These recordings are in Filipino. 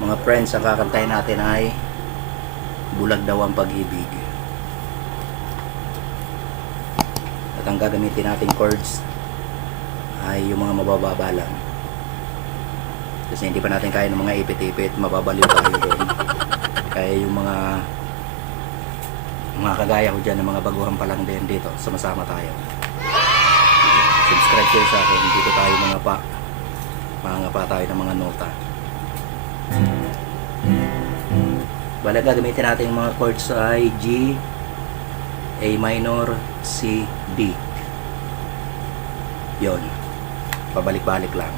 Mga friends, ang kakantahin natin ay Bulag Daw Ang Pag-ibig. At ang gagamitin nating chords ay yung mga mabababa lang. Kasi hindi pa natin kaya ng mga ipit-ipit, mababaliw tayo doon. Kaya yung mga kagaya ko dyan, ng mga baguhan pa lang din dito, sama-sama tayo. Subscribe kayo sa akin, dito tayo mga pa tayo ng mga nota. Bala gagamitin natin yung mga chords ay G, A minor, C, D. Yon, pabalik-balik lang.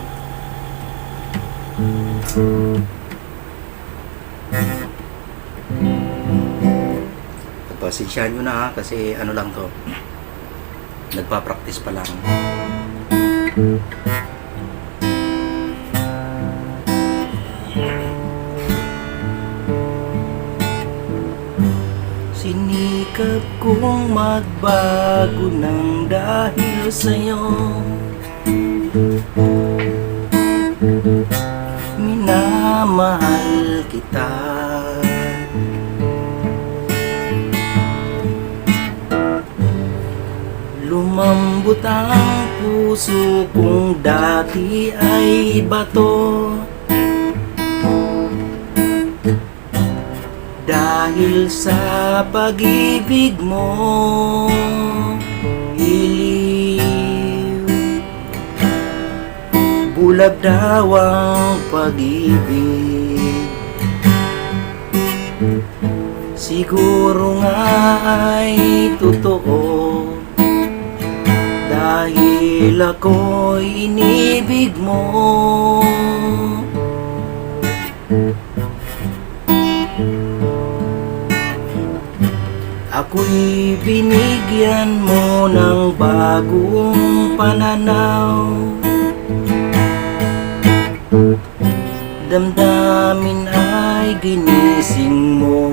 Pagpasensyahan nyo na ha, kasi ano lang to, nagpa-practice pa lang. Sinikap kong magbago ng dahil sa'yo. Minamahal kita. Lumambot ang puso kong dati ay bato. Dahil sa pag-ibig mo, iliw. Bulag daw ang pag-ibig. Siguro nga ay totoo, dahil ako'y inibig mo. Ako'y binigyan mo ng bagong pananaw. Damdamin ay ginising mo.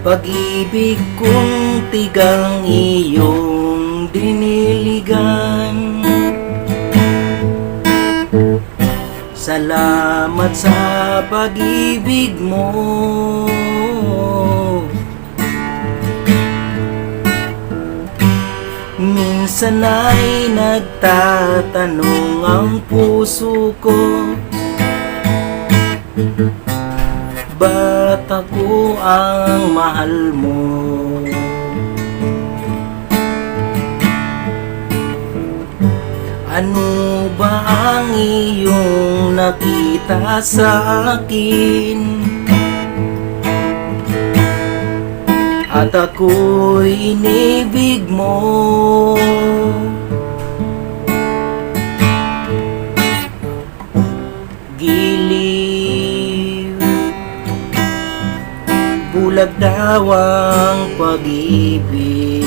Pag-ibig kong tigang iyong diniligan. Salamat sa pag-ibig mo. Minsan ay nagtatanong ang puso ko, ba't ako ang mahal mo? Ano ba ang iyong nakita sa akin? At ako'y inibig mo. Giliw, bulag daw ang pag-ibig.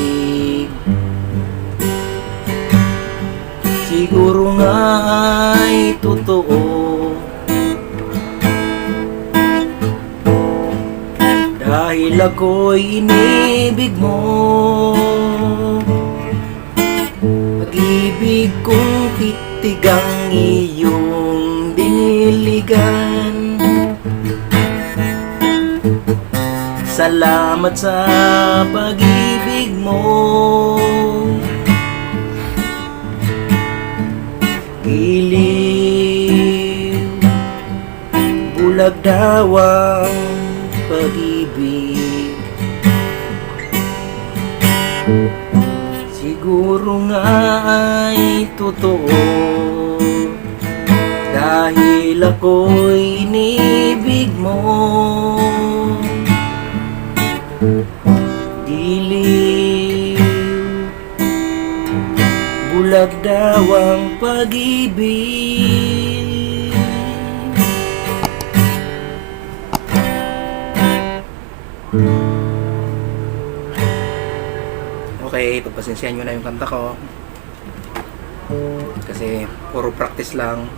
Siguro nga ay totoo, dahil ako'y inibig mo. Pag-ibig kong titigang iyong diniligan. Salamat sa pag-ibig mo. Giliw, bulag daw ang pag-ibig. Siguro nga ay totoo, dahil ako'y inibig mo. Giliw, bulag daw ang pag-ibig. Okay, pagpasensyahan nyo na yung kanta ko kasi puro practice lang.